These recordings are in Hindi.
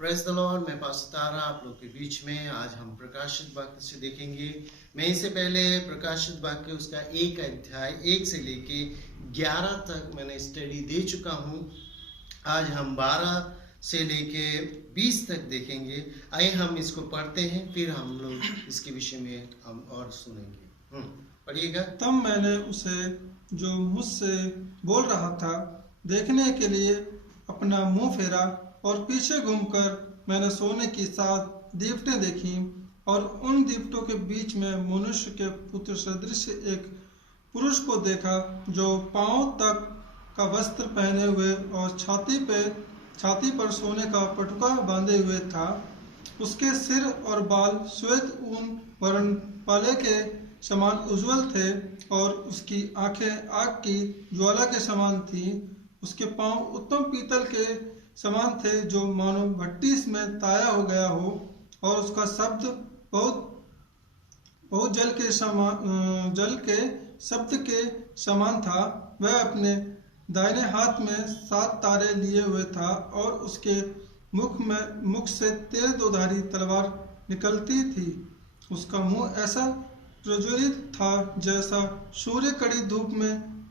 Praise the Lord. मैं पास्टर तारा आप लोग के बीच में। आज हम प्रकाशित वाक्य से देखेंगे। मैं इससे पहले प्रकाशित वाक्य उसका 1 अध्याय 1 से लेके 11 तक मैंने स्टडी दे चुका हूँ। आज हम 12 से लेके 20 तक देखेंगे। आइए हम इसको पढ़ते हैं, फिर हम लोग इसके विषय में हम और सुनेंगे। पढ़िएगा। तब मैंने उसे जो मुझसे बोल रहा था देखने के लिए अपना मुंह फेरा, और पीछे घूमकर मैंने सोने की 7 दीवटें देखी, और उन दीवटों के बीच में मनुष्य के पुत्र सदृश एक पुरुष को देखा, जो पांव तक का वस्त्र पहने हुए और छाती पर सोने का पटुका बांधे हुए था। उसके सिर और बाल श्वेत ऊन वर्ण पाले के समान उज्जवल थे, और उसकी आंखें आग की ज्वाला के समान थीं। उसके पांव उत्तम पीतल के समान थे, जो मानो भट्टी में ताया हो गया हो, और उसका शब्द बहुत जल के शब्द के समान था। वह अपने दाहिने हाथ में 7 तारे लिए हुए था, और उसके मुख से तेज दोधारी तलवार निकलती थी। उसका मुंह ऐसा प्रज्वलित था जैसा सूर्य कड़ी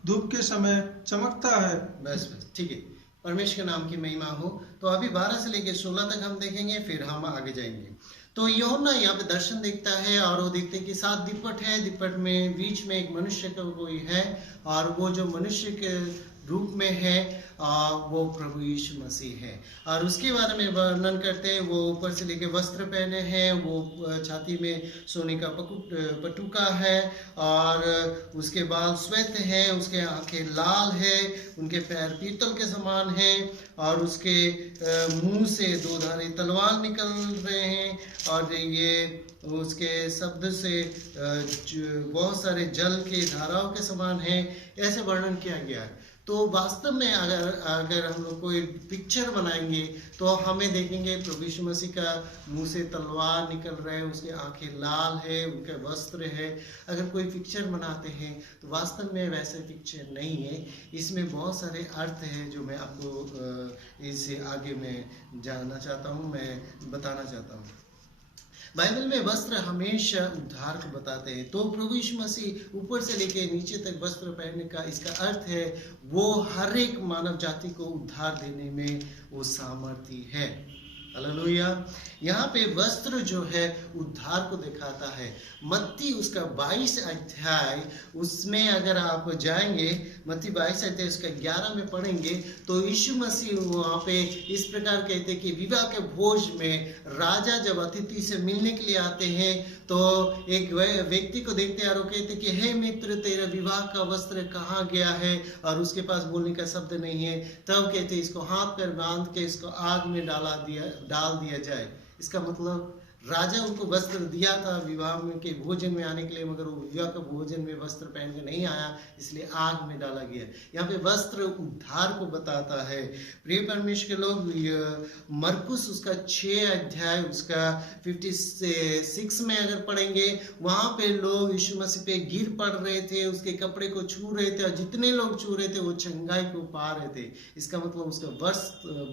धूप के समय चमकता है। बस ठीक है। परमेश्वर के नाम की महिमा हो। तो अभी 12 से लेकर 16 तक हम देखेंगे, फिर हम आगे जाएंगे। तो यूहन्ना यहाँ पे दर्शन देखता है, और वो देखते हैं कि 7 दीपट है। दीपट में बीच में एक मनुष्य का कोई है, और वो जो मनुष्य के रूप में है वो प्रभु यीशु मसीह है। और उसके बारे में वर्णन करते हैं। वो ऊपर से लेके वस्त्र पहने हैं, वो छाती में सोने का पटुका है, और उसके बाल श्वेत हैं, उसके आंखें लाल है, उनके पैर पीतल के समान हैं, और उसके मुंह से 2 धारी तलवार निकल रहे हैं, और ये उसके शब्द से बहुत सारे जल के धाराओं के समान है। ऐसे वर्णन किया गया है। तो वास्तव में अगर हम लोग कोई पिक्चर बनाएंगे तो हमें देखेंगे प्रभु यीशु मसीह का मुंह से तलवार निकल रहे हैं, उसके आंखें लाल है, उनके वस्त्र है। अगर कोई पिक्चर बनाते हैं तो वास्तव में वैसे पिक्चर नहीं है। इसमें बहुत सारे अर्थ है जो मैं आपको इससे आगे मैं जानना चाहता हूँ, मैं बताना चाहता हूँ। बाइबल में वस्त्र हमेशा उद्धार को बताते हैं। तो प्रभु यीशु मसीह ऊपर से लेके नीचे तक वस्त्र पहनने का इसका अर्थ है वो हर एक मानव जाति को उद्धार देने में वो सामर्थ्य है। हालेलुया। यहाँ पे वस्त्र जो है उद्धार को दिखाता है। मत्ती उसका 22 अध्याय उसमें अगर आप जाएंगे, मत्ती 22 अध्याय उसका 11 में पढ़ेंगे तो यीशु मसीह वहाँ पे इस प्रकार कहते हैं कि विवाह के भोज में राजा जब अतिथि से मिलने के लिए आते हैं तो एक व्यक्ति को देखते हैं और वो कहते हैं कि हे मित्र, तेरा विवाह का वस्त्र कहाँ गया है? और उसके पास बोलने का शब्द नहीं है। तब कहते हैं इसको हाथ पैर बांध के इसको आग में डाल दिया जाए। इसका मतलब राजा उनको वस्त्र दिया था विवाह में के भोजन में आने के लिए, मगर वो विवाह के भोजन में वस्त्र पहन के नहीं आया, इसलिए आग में डाला गया। यहाँ पे वस्त्र उद्धार को बताता है। प्रिय परमेश्वर के लोग, मरकुस उसका 6 अध्याय उसका 56 में अगर पढ़ेंगे, वहां पे लोग यीशु मसीह पे गिर पड़ रहे थे, उसके कपड़े को छू रहे थे, और जितने लोग छू रहे थे वो चंगाई को पा रहे थे। इसका मतलब उसका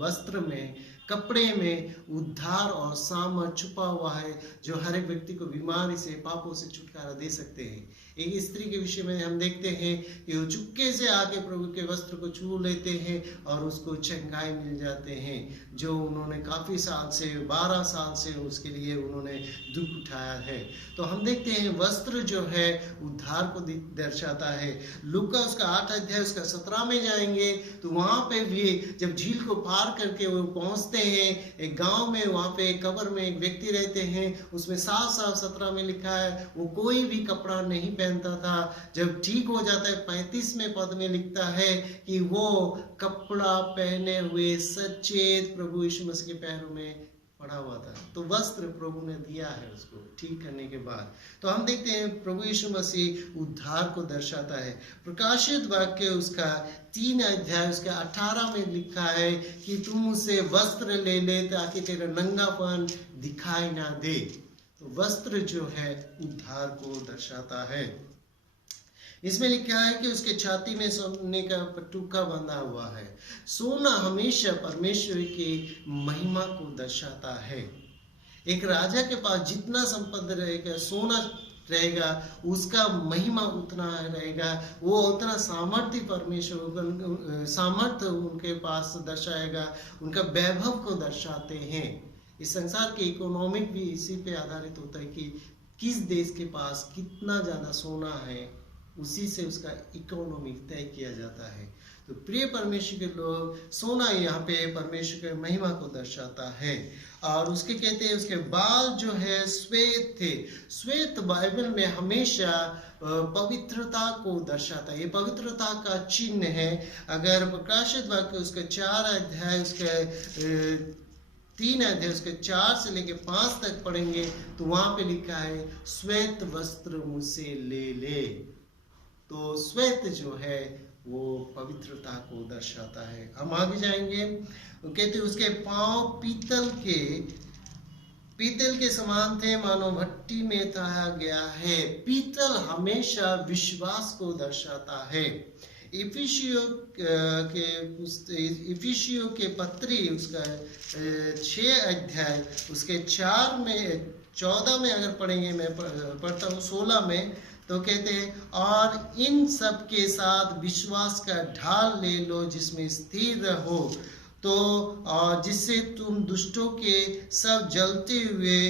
वस्त्र में, कपड़े में उद्धार और सामर्थ छुपा हुआ है जो हर एक व्यक्ति को बीमारी से, पापों से छुटकारा दे सकते हैं। एक स्त्री के विषय में हम देखते हैं कि वो चुपके से आके प्रभु के वस्त्र को छू लेते हैं और उसको चंगाई मिल जाते हैं, जो उन्होंने काफ़ी साल से, 12 साल से उसके लिए उन्होंने दुख उठाया है। तो हम देखते हैं वस्त्र जो है उद्धार को दर्शाता है। लूका उसका 8 अध्याय उसका 17 में जाएंगे तो वहाँ पे भी जब झील को पार करके वो पहुँचते हैं एक गाँव में, वहाँ पे एक कब्र में एक व्यक्ति रहते हैं। उसमें 7 17 में लिखा है वो कोई भी कपड़ा नहीं पहनता था। जब ठीक हो जाता है 35वें पद में लिखता है कि वो कपड़ा पहने हुए सचेत प्रभु यीशु मसीह के पैरों में पड़ा हुआ था। तो वस्त्र प्रभु ने दिया है उसको ठीक करने के बाद। तो हम देखते हैं प्रभु यीशु मसीह उद्धार को दर्शाता है। प्रकाशित वाक्य उसका 3 अध्याय उसका 18 में लिखा है कि तुम उसे वस्त्र ले ले ताकि तेरा नंगापन दिखाई ना दे। तो वस्त्र जो है उद्धार को दर्शाता है। इसमें लिखा है कि उसके छाती में सोने का पटुका बंधा हुआ है। सोना हमेशा परमेश्वर की महिमा को दर्शाता है। एक राजा के पास जितना संपत्ति रहेगा, सोना रहेगा, उसका महिमा उतना रहेगा, वो उतना सामर्थ्य परमेश्वर सामर्थ्य उनके पास दर्शाएगा, उनका वैभव को दर्शाते हैं। इस संसार की इकोनॉमिक भी इसी पे आधारित होता है कि किस देश के पास कितना ज्यादा सोना है, उसी से उसका इकोनॉमी तय किया जाता है। तो प्रिय परमेश्वर के लोग, सोना यहाँ पे परमेश्वर के महिमा को दर्शाता है। और उसके कहते हैं उसके बाल जो है श्वेत थे। श्वेत बाइबल में हमेशा पवित्रता को दर्शाता है, ये पवित्रता का चिन्ह है। अगर प्रकाशित वाक्य उसके 4 अध्याय उसके 3 अध्याय उसके 4 से लेके 5 तक पढ़ेंगे तो वहां पे लिखा है श्वेत वस्त्र मुझसे ले ले। तो श्वेत जो है वो पवित्रता को दर्शाता है। हम आगे जाएंगे, कहते उसके पांव पीतल के समान थे, मानो भट्टी में तहा गया है। पीतल हमेशा विश्वास को दर्शाता है। इफिसियों के पत्री उसका 6 अध्याय उसके 4 में 14 में अगर पढ़ेंगे, मैं पढ़ता हूँ 16 में, तो कहते हैं और इन सब के साथ विश्वास का ढाल ले लो जिसमें स्थिर रहो, तो जिससे तुम दुष्टों के सब जलते हुए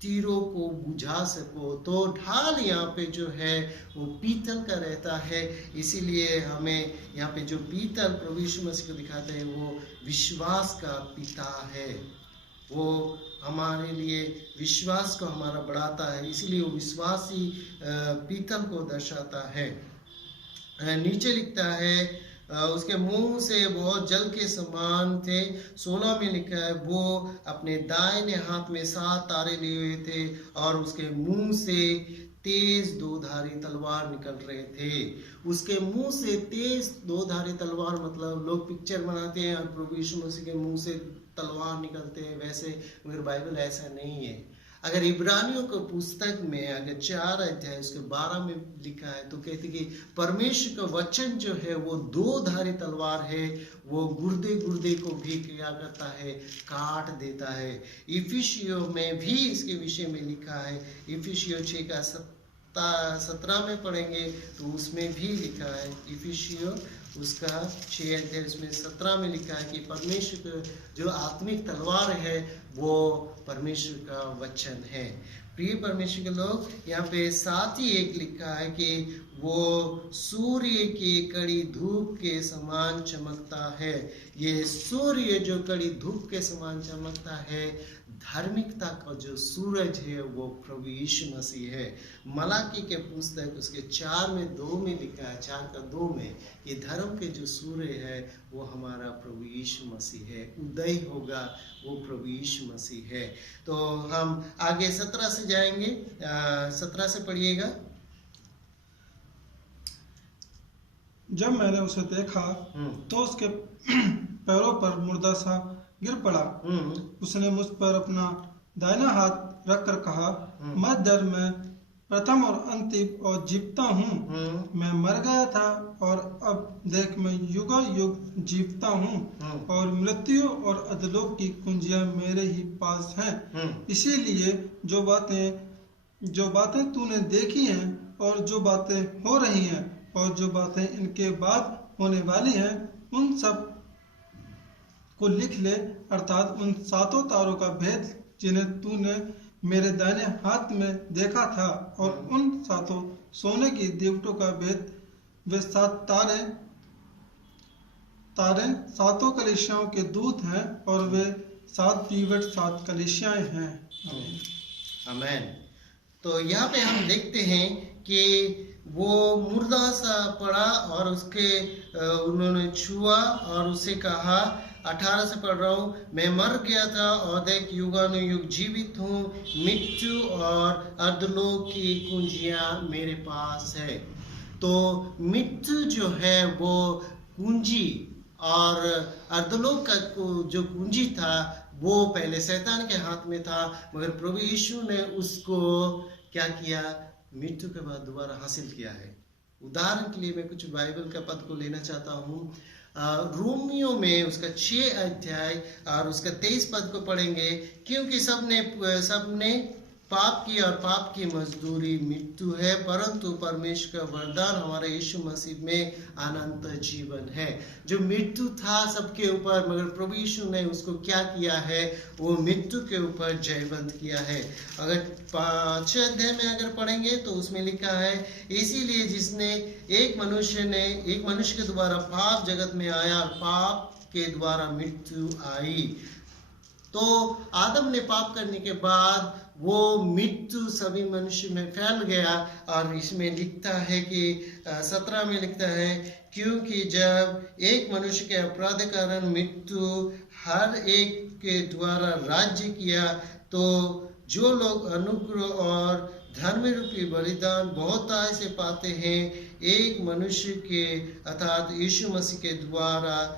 तीरों को बुझा सको। तो ढाल यहाँ पे जो है वो पीतल का रहता है। इसीलिए हमें यहाँ पे जो पीतल प्रभु यीशु मसीह को दिखाता है वो विश्वास का पिता है। वो हमारे लिए विश्वास को हमारा बढ़ाता है, इसलिए वो विश्वासी पीतल को दर्शाता है। नीचे लिखता है उसके मुंह से बहुत जल के समान थे। 16 में लिखा है वो अपने दाहिने हाथ में 7 तारे लिए हुए थे और उसके मुंह से तेज 2-धारी तलवार निकल रहे थे। उसके मुंह से तेज 2-धारी तलवार मतलब लोग पिक्चर बनाते हैं और प्रभु यीशु मसीह के मुंह से तलवार निकलते हैं, वैसे मगर बाइबल ऐसा नहीं है। अगर इब्रानियों को पुस्तक में अगर 4 अध्याय उसके 12 में लिखा है तो कहते कि परमेश्वर का वचन जो है वो 2-धारी तलवार है, वो गुर्दे को भी क्या करता है, काट देता है। इफिसियों में भी इसके विषय में लिखा है। इफिसियों 6 का 17 में पढ़ेंगे तो उसमें भी लिखा है। इफिसियों उसका 6 अध्याय उसमें 17 में लिखा है कि परमेश्वर का जो आत्मिक तलवार है वो परमेश्वर का वचन है। प्रिय परमेश्वर के लोग, यहाँ पे साथ ही एक लिखा है कि वो सूर्य की कड़ी धूप के समान चमकता है। ये सूर्य जो कड़ी धूप के समान चमकता है, धार्मिकता का जो सूरज है वो प्रभु यीशु मसीह है। मलाकी के पुस्तक उसके 4:2 में लिखा है, 4:2 में, ये धर्म के जो सूर्य है वो हमारा प्रभु यीशु मसीह है। उदय होगा वो प्रभु यीशु मसीह है। तो हम आगे 17 से जाएंगे। 17 से पढ़िएगा। जब मैंने उसे देखा तो उसके पैरों पर मुर्दा सा गिर पड़ा। उसने मुझ पर अपना दाहिना हाथ रखकर कहा, मत डर, मैं प्रथम और अंतिम और जीवता हूँ। मैं मर गया था और अब देख मैं युग जीवता हूँ और मृत्यु और अधोलोक की कुंजियां मेरे ही पास हैं। इसीलिए जो बातें तूने देखी हैं और जो बातें हो रही हैं और जो बातें इनके बाद होने वाली हैं, उन सब को लिख ले, अर्थात उन 7 तारों का भेद जिन्हें तूने मेरे दाहिने हाथ में देखा था, और उन 7 सोने की दीवटों का भेद। वे 7 तारे 7 कलीसियाओं के दूत हैं और वे 7 दीवट 7 कलीसियाएं हैं। आमीन। तो यहाँ पे हम देखते हैं कि वो मुर्दा सा पड़ा और उसके उन्होंने छुआ और उसे कहा, 18 से पढ़ रहा हूँ, मैं मर गया था और देख युगानुयुग जीवित हूँ, मृत्यु और अधोलोक की कुंजियां मेरे पास है। तो मृत्यु जो है वो कुंजी और अधोलोक का जो कुंजी था वो पहले शैतान के हाथ में था, मगर प्रभु यीशु ने उसको क्या किया, मृत्यु के बाद दोबारा हासिल किया है। उदाहरण के लिए मैं कुछ बाइबल का पद को लेना चाहता हूँ। रोमियो में उसका 6 अध्याय और उसका 23 पद को पढ़ेंगे। क्योंकि सबने पाप की और पाप की मजदूरी मृत्यु है, परंतु परमेश्वर का वरदान हमारे यीशु मसीह में अनंत जीवन है। जो मृत्यु था सबके ऊपर, मगर प्रभु यीशु ने उसको क्या किया है, वो मृत्यु के ऊपर जयवंत किया है। अगर 5 अध्याय में अगर पढ़ेंगे तो उसमें लिखा है, इसीलिए जिसने एक मनुष्य के द्वारा पाप जगत में आया और पाप के द्वारा मृत्यु आई। तो आदम ने पाप करने के बाद वो मृत्यु सभी मनुष्य में फैल गया। और इसमें लिखता है कि 17 में लिखता है, क्योंकि जब एक मनुष्य के अपराध के कारण मृत्यु हर एक के द्वारा राज्य किया, तो जो लोग अनुग्रह और धर्म रूपी बलिदान बहुत आय से पाते हैं, एक मनुष्य के अर्थात यीशु मसीह के द्वारा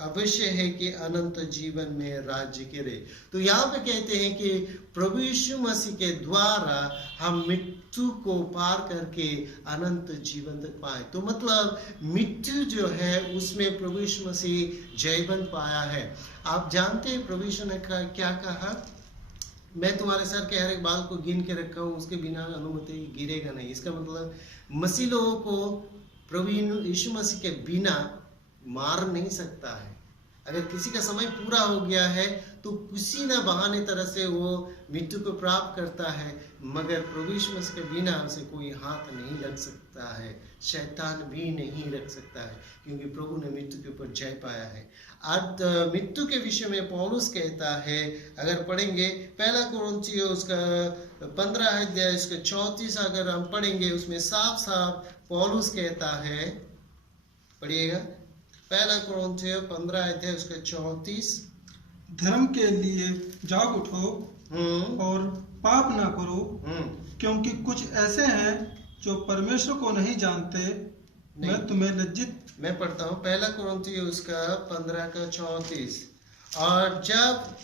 अवश्य है कि अनंत जीवन में राज्य करे। तो यहाँ पे कहते हैं कि प्रभु यीशु मसीह के द्वारा हम मृत्यु को पार करके अनंत जीवन तक पाए। तो मतलब मृत्यु जो है उसमें प्रभु यीशु मसीह जयवंत पाया है। आप जानते हैं प्रभु यीशु ने क्या कहा, मैं तुम्हारे सर के हर एक बाल को गिन के रखा हूँ, उसके बिना अनुमति गिरेगा नहीं। इसका मतलब मसीह लोगों को प्रभु यीशु मसीह के बिना मार नहीं सकता है। अगर किसी का समय पूरा हो गया है तो किसी न बहाने तरह से वो मृत्यु को प्राप्त करता है, मगर प्रभु यीशु मसीह के बिना उसे कोई हाथ नहीं लग सकता है, शैतान भी नहीं रख सकता है, क्योंकि प्रभु ने मृत्यु के ऊपर जय पाया है। आज मृत्यु के विषय में पौलुस कहता है, अगर पढ़ेंगे 1 कुरिन्थियों उसका 15 अध्याय उसका 34 अगर हम पढ़ेंगे, उसमें साफ साफ पौलुस कहता है, पढ़िएगा 1 कुरिन्थियों 15 अध्याय उसका 34, धर्म के लिए जाग उठो और पाप ना करो, क्योंकि कुछ ऐसे हैं जो परमेश्वर को नहीं जानते। मैं तुम्हें लज्जित, मैं पढ़ता हूँ 1 कुरिन्थियों उसका 15 का 34, और जब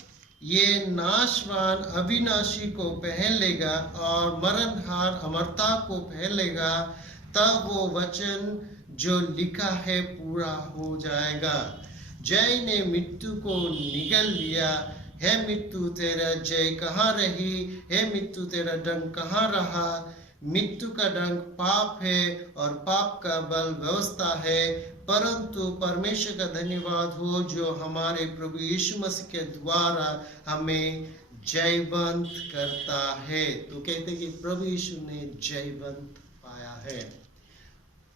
ये नाशवान अविनाशी को पहन लेगा और मरणहार अमरता को पहन लेगा, तब वो वचन जो लिखा है पूरा हो जाएगा। जय ने मृत्यु को निगल लिया, हे मृत्यु तेरा जय कहाँ रही, हे मृत्यु तेरा डंक कहाँ रहा। मृत्यु का डंक पाप है और पाप का बल व्यवस्था है, परंतु परमेश्वर का धन्यवाद हो जो हमारे प्रभु यीशु मसीह के द्वारा हमें जयवंत करता है। तो कहते हैं कि प्रभु यीशु ने जयवंत पाया है।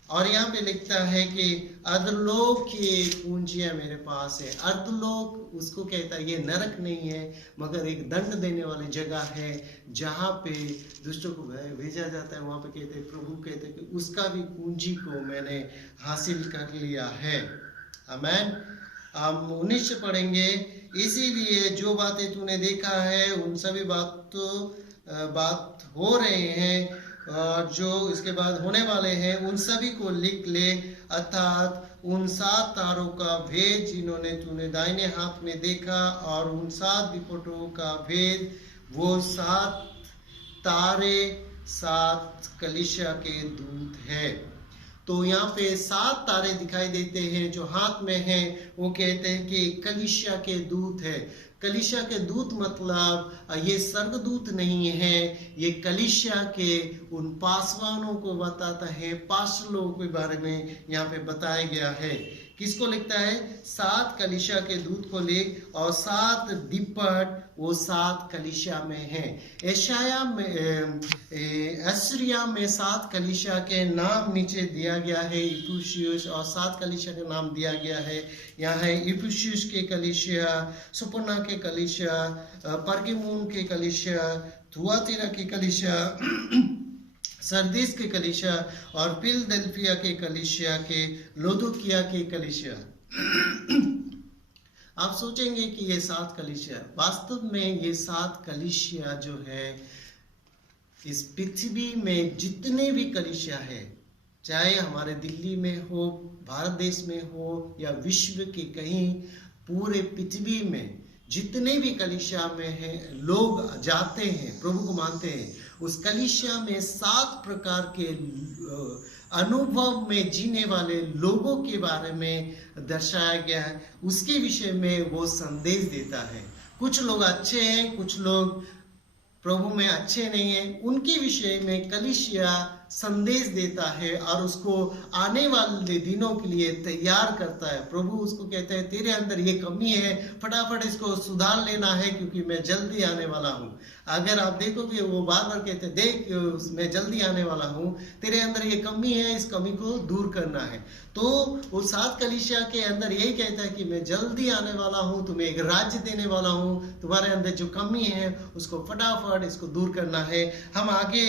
और यहाँ पे लिखता है कि अधोलोक की कुंजियां मेरे पास है। अधोलोक उसको कहता है, ये नरक नहीं है मगर एक दंड देने वाली जगह है जहाँ पे दुष्टों को भेजा जाता है। वहाँ पे कहते हैं, प्रभु कहते हैं कि उसका भी कुंजी को मैंने हासिल कर लिया है। आमीन। हम 19 से पढ़ेंगे, इसीलिए जो बातें तूने देखा है उन सभी बात हो रहे हैं और जो इसके बाद होने वाले हैं उन सभी को लिख ले, अर्थात उन 7 तारों का भेद जिन्होंने तूने दाहिने हाथ में देखा, और उन 7 विपटों का भेद। वो 7 तारे 7 कलीसिया के दूत है। तो यहाँ पे 7 तारे दिखाई देते हैं जो हाथ में हैं। वो कहते हैं कि कलीसिया के दूत है। कलीसिया के दूत मतलब ये स्वर्गदूत नहीं है, ये कलीसिया के उन पासवानों को बताता है, पास्टरों के बारे में यहाँ पे बताया गया है। किसको लिखता है? 7 कलीसिया के दूत को लिख, और 7 दीपट वो 7 कलीसिया में है। एसरिया में 7 कलीसिया के नाम नीचे दिया गया है, इफिसुस, और 7 कलीसिया का नाम दिया गया है। यहाँ है इफिसुस के कलीसिया, सुपर्ना के कलीसिया, परगमुन के कलीसिया, थुआतीरा के कलीसिया, सरदीस के कलीसिया, और फिलदेल्फिया के कलीसिया के, लोदोकिया के कलीसिया। आप सोचेंगे कि ये 7 कलीसिया, वास्तव में ये 7 कलीसिया जो है इस पृथ्वी में जितने भी कलीसिया है, चाहे हमारे दिल्ली में हो, भारत देश में हो, या विश्व के कहीं, पूरे पृथ्वी में जितने भी कलीसिया में हैं लोग जाते हैं, प्रभु को मानते हैं, उस कलीसिया में 7 प्रकार के अनुभव में जीने वाले लोगों के बारे में दर्शाया गया है। उसके विषय में वो संदेश देता है। कुछ लोग अच्छे हैं, कुछ लोग प्रभु में अच्छे नहीं हैं, उनके विषय में कलीसिया संदेश देता है और उसको आने वाले दिनों के लिए तैयार करता है। प्रभु उसको कहते हैं तेरे अंदर ये कमी है, फटाफट इसको सुधार लेना है क्योंकि मैं जल्दी आने वाला हूँ। अगर आप देखोगे वो बार बार कहते हैं देख मैं जल्दी आने वाला हूँ, तेरे अंदर ये कमी है, इस कमी को दूर करना है। तो वो 7 कलीसिया के अंदर यही कहता है कि मैं जल्दी आने वाला हूँ, तुम्हें एक राज्य देने वाला हूँ, तुम्हारे अंदर जो कमी है उसको फटाफट इसको दूर करना है। हम आगे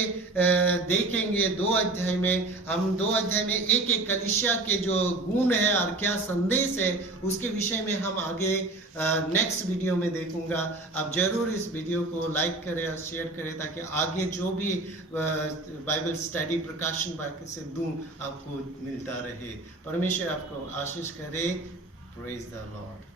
देखेंगे 2 अध्याय में, हम 2 अध्याय में एक कलीसिया के जो गुण है और क्या संदेश है उसके विषय में हम आगे नेक्स्ट वीडियो में देखूंगा। आप जरूर इस वीडियो को लाइक करें और शेयर करें ताकि आगे जो भी बाइबल स्टडी प्रकाशन वाक्य से दूं आपको मिलता रहे। परमेश्वर आपको आशीष करे। Praise the Lord.